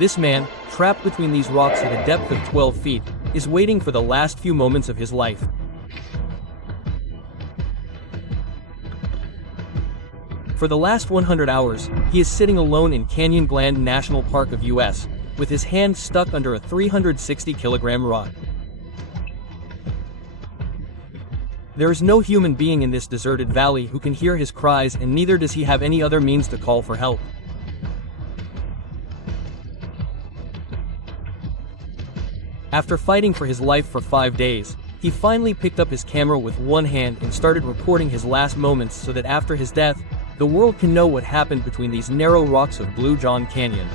This man, trapped between these rocks at a depth of 12 feet, is waiting for the last few moments of his life. For the last 100 hours, he is sitting alone in Canyon Gland National Park of US, with his hand stuck under a 360-kilogram rock. There is no human being in this deserted valley who can hear his cries, and neither does he have any other means to call for help. After fighting for his life for 5 days, he finally picked up his camera with one hand and started recording his last moments so that after his death, the world can know what happened between these narrow rocks of Blue John Canyon.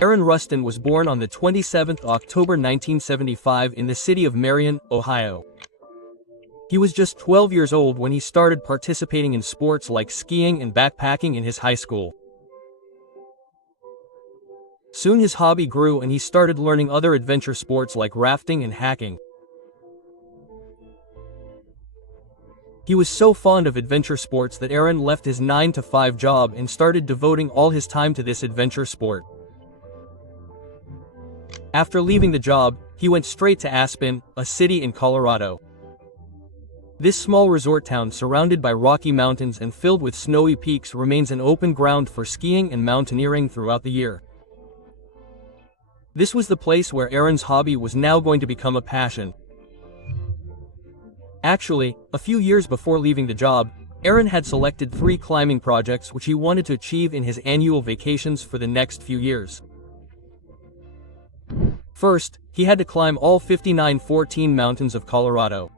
Aaron Rustin was born on the 27th October 1975 in the city of Marion, Ohio. He was just 12 years old when he started participating in sports like skiing and backpacking in his high school. Soon his hobby grew and he started learning other adventure sports like rafting and hiking. He was so fond of adventure sports that Aaron left his 9-to-5 job and started devoting all his time to this adventure sport. After leaving the job, he went straight to Aspen, a city in Colorado. This small resort town surrounded by rocky mountains and filled with snowy peaks remains an open ground for skiing and mountaineering throughout the year. This was the place where Aaron's hobby was now going to become a passion. Actually, a few years before leaving the job, Aaron had selected 3 climbing projects which he wanted to achieve in his annual vacations for the next few years. First, he had to climb all 5914 mountains of Colorado.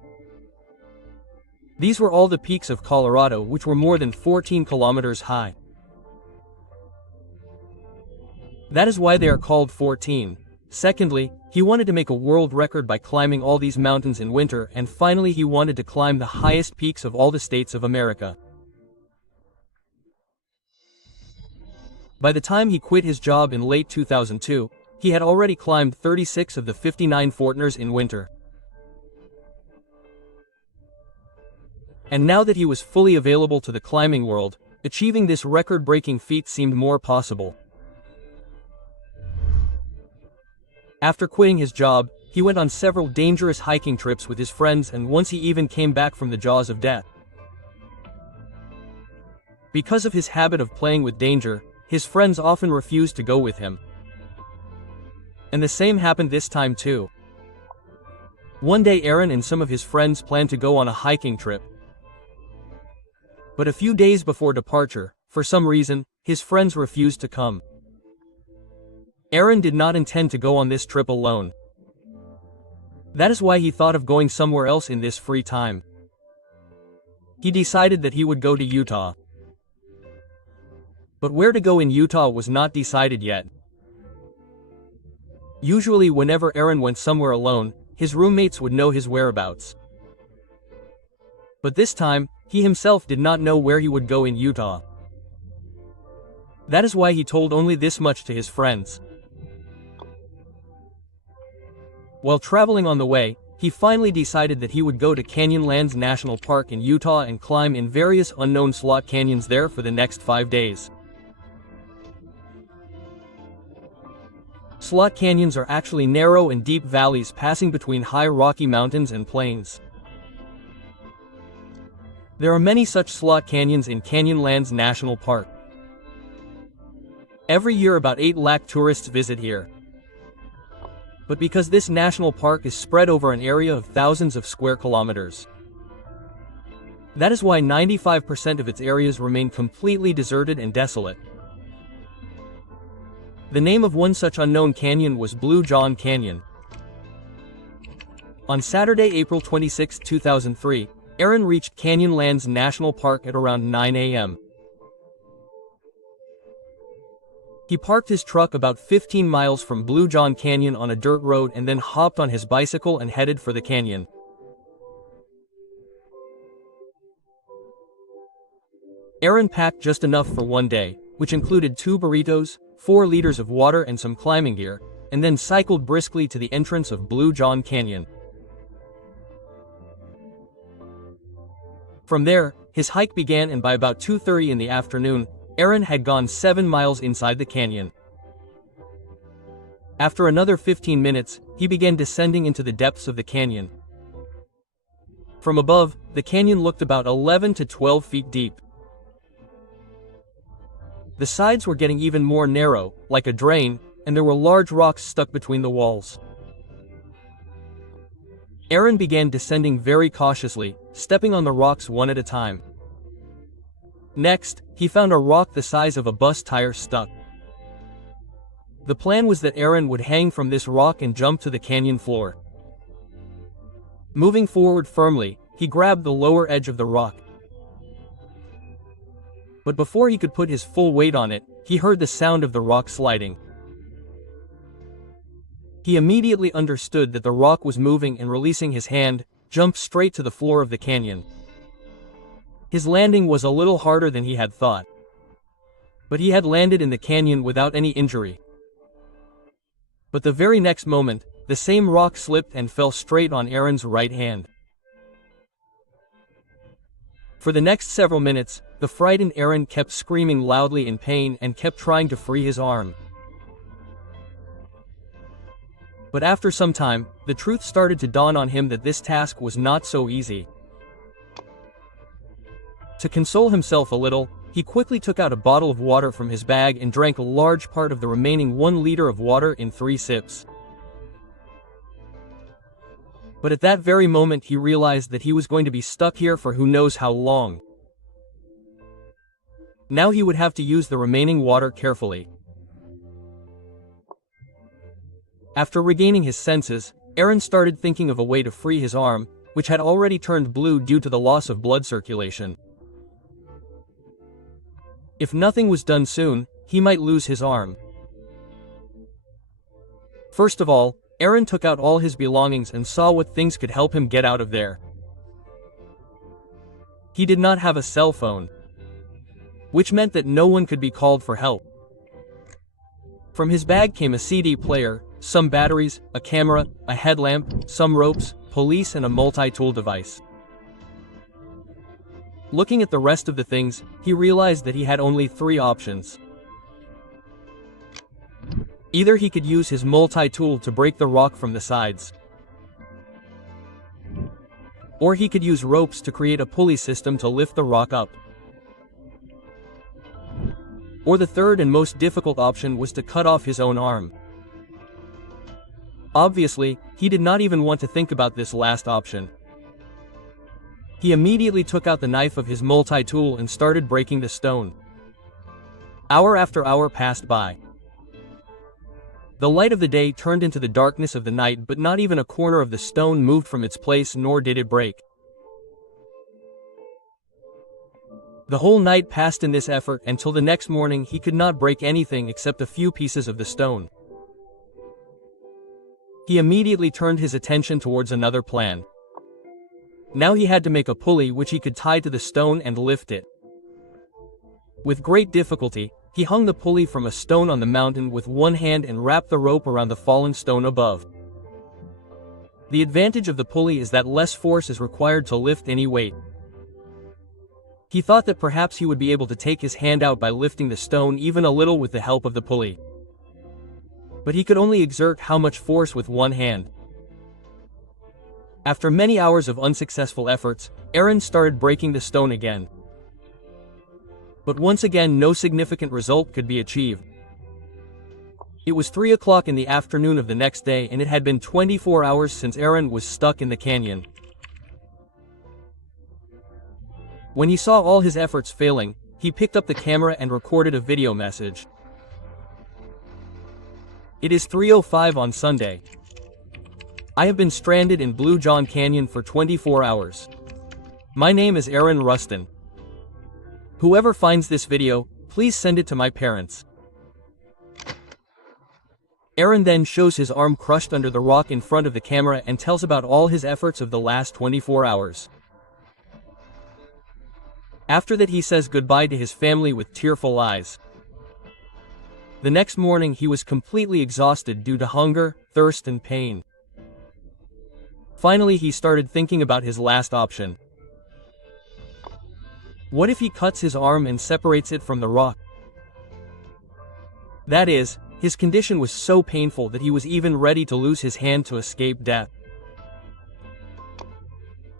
These were all the peaks of Colorado which were more than 14 kilometers high. That is why they are called 14. Secondly, he wanted to make a world record by climbing all these mountains in winter, and finally he wanted to climb the highest peaks of all the states of America. By the time he quit his job in late 2002, he had already climbed 36 of the 59 Fortners in winter. And now that he was fully available to the climbing world, achieving this record-breaking feat seemed more possible. After quitting his job, he went on several dangerous hiking trips with his friends, and once he even came back from the jaws of death. Because of his habit of playing with danger, his friends often refused to go with him. And the same happened this time too. One day Aaron and some of his friends planned to go on a hiking trip. But a few days before departure, for some reason, his friends refused to come. Aaron did not intend to go on this trip alone. That is why he thought of going somewhere else in this free time. He decided that he would go to Utah. But where to go in Utah was not decided yet. Usually whenever Aaron went somewhere alone, his roommates would know his whereabouts. But this time, he himself did not know where he would go in Utah. That is why he told only this much to his friends. While traveling on the way, he finally decided that he would go to Canyonlands National Park in Utah and climb in various unknown slot canyons there for the next 5 days. Slot canyons are actually narrow and deep valleys passing between high rocky mountains and plains. There are many such slot canyons in Canyonlands National Park. Every year about 8 lakh tourists visit here. But because this national park is spread over an area of thousands of square kilometers, that is why 95% of its areas remain completely deserted and desolate. The name of one such unknown canyon was Blue John Canyon. On Saturday, April 26, 2003, Aaron reached Canyonlands National Park at around 9 a.m. He parked his truck about 15 miles from Blue John Canyon on a dirt road and then hopped on his bicycle and headed for the canyon. Aaron packed just enough for one day, which included 2 burritos, 4 liters of water and some climbing gear, and then cycled briskly to the entrance of Blue John Canyon. From there, his hike began, and by about 2:30 in the afternoon, Aaron had gone 7 miles inside the canyon. After another 15 minutes, he began descending into the depths of the canyon. From above, the canyon looked about 11 to 12 feet deep. The sides were getting even more narrow, like a drain, and there were large rocks stuck between the walls. Aaron began descending very cautiously, stepping on the rocks one at a time. Next, he found a rock the size of a bus tire stuck. The plan was that Aaron would hang from this rock and jump to the canyon floor. Moving forward firmly, he grabbed the lower edge of the rock. But before he could put his full weight on it, he heard the sound of the rock sliding. He immediately understood that the rock was moving and, releasing his hand, jumped straight to the floor of the canyon. His landing was a little harder than he had thought. But he had landed in the canyon without any injury. But the very next moment, the same rock slipped and fell straight on Aaron's right hand. For the next several minutes, the frightened Aaron kept screaming loudly in pain and kept trying to free his arm. But after some time, the truth started to dawn on him that this task was not so easy. To console himself a little, he quickly took out a bottle of water from his bag and drank a large part of the remaining 1 liter of water in 3 sips. But at that very moment he realized that he was going to be stuck here for who knows how long. Now he would have to use the remaining water carefully. After regaining his senses, Aaron started thinking of a way to free his arm, which had already turned blue due to the loss of blood circulation. If nothing was done soon, he might lose his arm. First of all, Aaron took out all his belongings and saw what things could help him get out of there. He did not have a cell phone, which meant that no one could be called for help. From his bag came a CD player, some batteries, a camera, a headlamp, some ropes, police, and a multi-tool device. Looking at the rest of the things, he realized that he had only 3 options. Either he could use his multi-tool to break the rock from the sides, or he could use ropes to create a pulley system to lift the rock up. Or the third and most difficult option was to cut off his own arm. Obviously, he did not even want to think about this last option. He immediately took out the knife of his multi-tool and started breaking the stone. Hour after hour passed by. The light of the day turned into the darkness of the night, but not even a corner of the stone moved from its place, nor did it break. The whole night passed in this effort until the next morning he could not break anything except a few pieces of the stone. He immediately turned his attention towards another plan. Now he had to make a pulley which he could tie to the stone and lift it. With great difficulty, he hung the pulley from a stone on the mountain with one hand and wrapped the rope around the fallen stone above. The advantage of the pulley is that less force is required to lift any weight. He thought that perhaps he would be able to take his hand out by lifting the stone even a little with the help of the pulley. But he could only exert how much force with one hand. After many hours of unsuccessful efforts, Aaron started breaking the stone again. But once again no significant result could be achieved. It was 3 o'clock in the afternoon of the next day, and it had been 24 hours since Aaron was stuck in the canyon. When he saw all his efforts failing, he picked up the camera and recorded a video message. It is 3:05 on Sunday. I have been stranded in Blue John Canyon for 24 hours. My name is Aaron Rustin. Whoever finds this video, please send it to my parents. Aaron then shows his arm crushed under the rock in front of the camera and tells about all his efforts of the last 24 hours. After that he says goodbye to his family with tearful eyes. The next morning he was completely exhausted due to hunger, thirst and pain. Finally he started thinking about his last option. What if he cuts his arm and separates it from the rock? That is, His condition was so painful that he was even ready to lose his hand to escape death.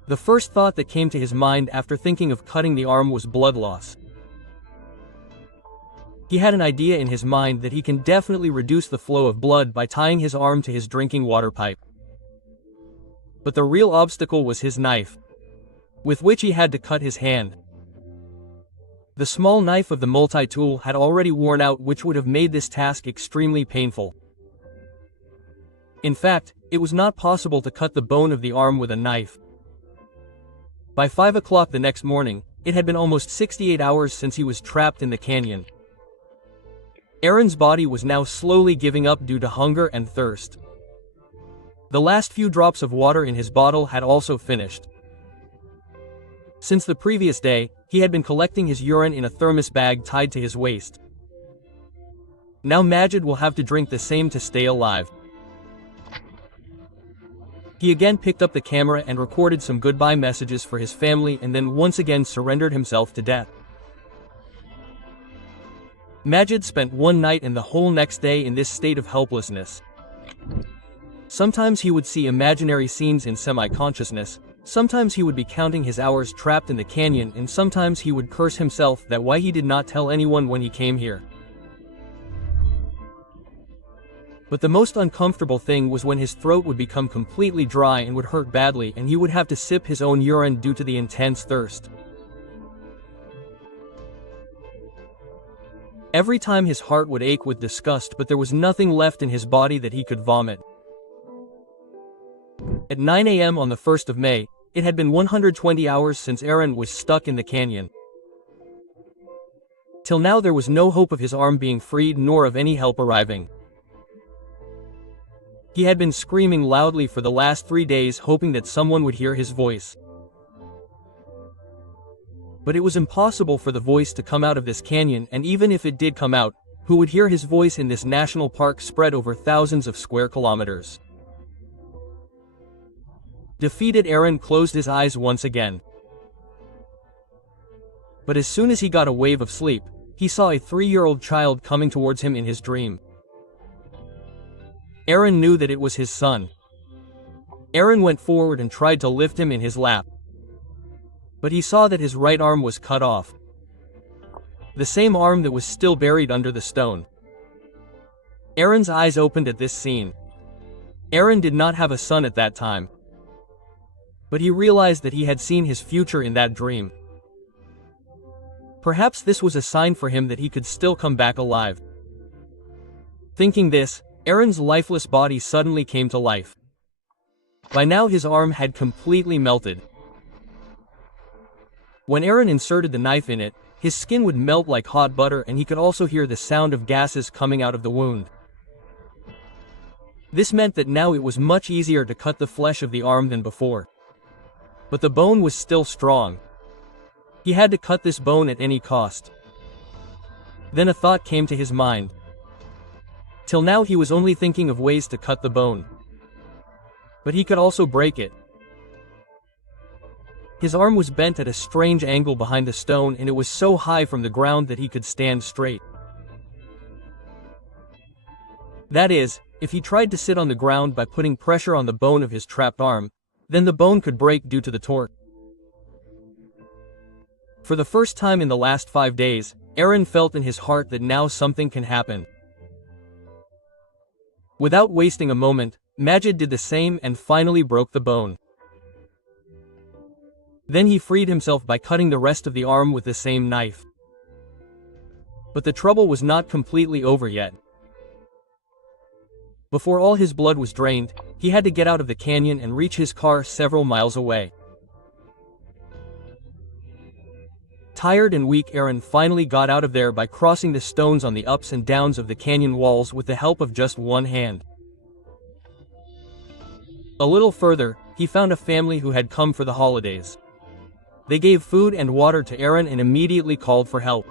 The first thought that came to his mind after thinking of cutting the arm was blood loss. He had an idea in his mind that he can definitely reduce the flow of blood by tying his arm to his drinking water pipe. But the real obstacle was his knife, with which he had to cut his hand. The small knife of the multi-tool had already worn out, which would have made this task extremely painful. In fact, it was not possible to cut the bone of the arm with a knife. By 5 o'clock the next morning, it had been almost 68 hours since he was trapped in the canyon. Aaron's body was now slowly giving up due to hunger and thirst. The last few drops of water in his bottle had also finished. Since the previous day, he had been collecting his urine in a thermos bag tied to his waist. Now Majid will have to drink the same to stay alive. He again picked up the camera and recorded some goodbye messages for his family, and then once again surrendered himself to death. Majid spent one night and the whole next day in this state of helplessness. Sometimes he would see imaginary scenes in semi-consciousness, sometimes he would be counting his hours trapped in the canyon, and sometimes he would curse himself that why he did not tell anyone when he came here. But the most uncomfortable thing was when his throat would become completely dry and would hurt badly, and he would have to sip his own urine due to the intense thirst. Every time his heart would ache with disgust, but there was nothing left in his body that he could vomit. At 9 a.m. on the 1st of May, it had been 120 hours since Aaron was stuck in the canyon. Till now there was no hope of his arm being freed nor of any help arriving. He had been screaming loudly for the last 3 days, hoping that someone would hear his voice. But it was impossible for the voice to come out of this canyon, and even if it did come out, who would hear his voice in this national park spread over thousands of square kilometers? Defeated, Aaron closed his eyes once again. But as soon as he got a wave of sleep, he saw a 3-year-old child coming towards him in his dream. Aaron knew that it was his son. Aaron went forward and tried to lift him in his lap. But he saw that his right arm was cut off. The same arm that was still buried under the stone. Aaron's eyes opened at this scene. Aaron did not have a son at that time. But he realized that he had seen his future in that dream. Perhaps this was a sign for him that he could still come back alive. Thinking this, Aaron's lifeless body suddenly came to life. By now his arm had completely melted. When Aaron inserted the knife in it, his skin would melt like hot butter, and he could also hear the sound of gases coming out of the wound. This meant that now it was much easier to cut the flesh of the arm than before. But the bone was still strong. He had to cut this bone at any cost. Then a thought came to his mind. Till now he was only thinking of ways to cut the bone. But he could also break it. His arm was bent at a strange angle behind the stone, and it was so high from the ground that he could stand straight. That is, if he tried to sit on the ground by putting pressure on the bone of his trapped arm, then the bone could break due to the torque. For the first time in the last 5 days, Aaron felt in his heart that now something can happen. Without wasting a moment, Majid did the same and finally broke the bone. Then he freed himself by cutting the rest of the arm with the same knife. But the trouble was not completely over yet. Before all his blood was drained, he had to get out of the canyon and reach his car several miles away. Tired and weak, Aaron finally got out of there by crossing the stones on the ups and downs of the canyon walls with the help of just one hand. A little further, he found a family who had come for the holidays. They gave food and water to Aaron and immediately called for help.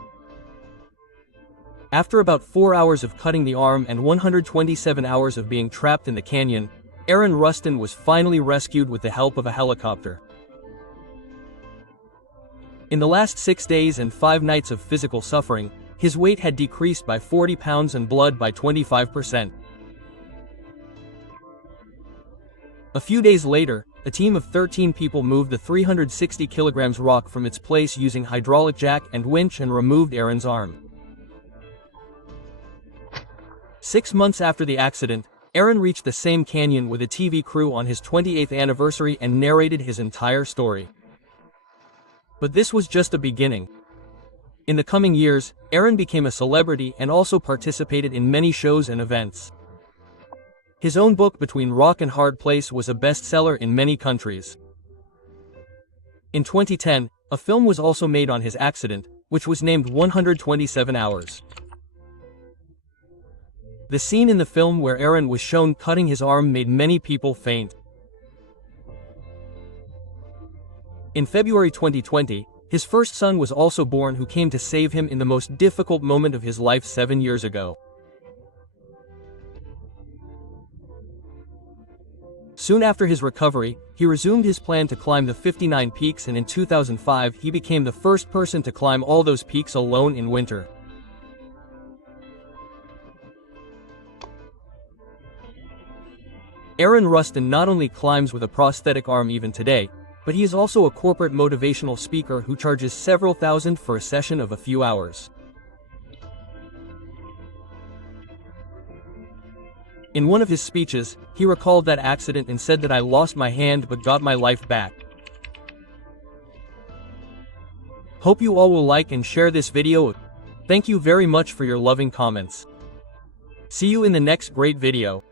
After about 4 hours of cutting the arm and 127 hours of being trapped in the canyon, Aaron Rustin was finally rescued with the help of a helicopter. In the last 6 days and 5 nights of physical suffering, His weight had decreased by 40 pounds and blood by 25%. A few days later, a team of 13 people moved the 360 kilograms rock from its place using hydraulic jack and winch and removed Aaron's arm. 6 months after the accident, Aaron reached the same canyon with a TV crew on his 28th anniversary and narrated his entire story. But this was just the beginning. In the coming years, Aaron became a celebrity and also participated in many shows and events. His own book Between Rock and Hard Place was a bestseller in many countries. In 2010, a film was also made on his accident, which was named 127 Hours. The scene in the film where Aaron was shown cutting his arm made many people faint. In February 2020, his first son was also born, who came to save him in the most difficult moment of his life 7 years ago. Soon after his recovery, he resumed his plan to climb the 59 peaks, and in 2005 he became the first person to climb all those peaks alone in winter. Aaron Rustin not only climbs with a prosthetic arm even today, but he is also a corporate motivational speaker who charges several thousand for a session of a few hours. In one of his speeches, he recalled that accident and said that I lost my hand but got my life back. Hope you all will like and share this video. Thank you very much for your loving comments. See you in the next great video.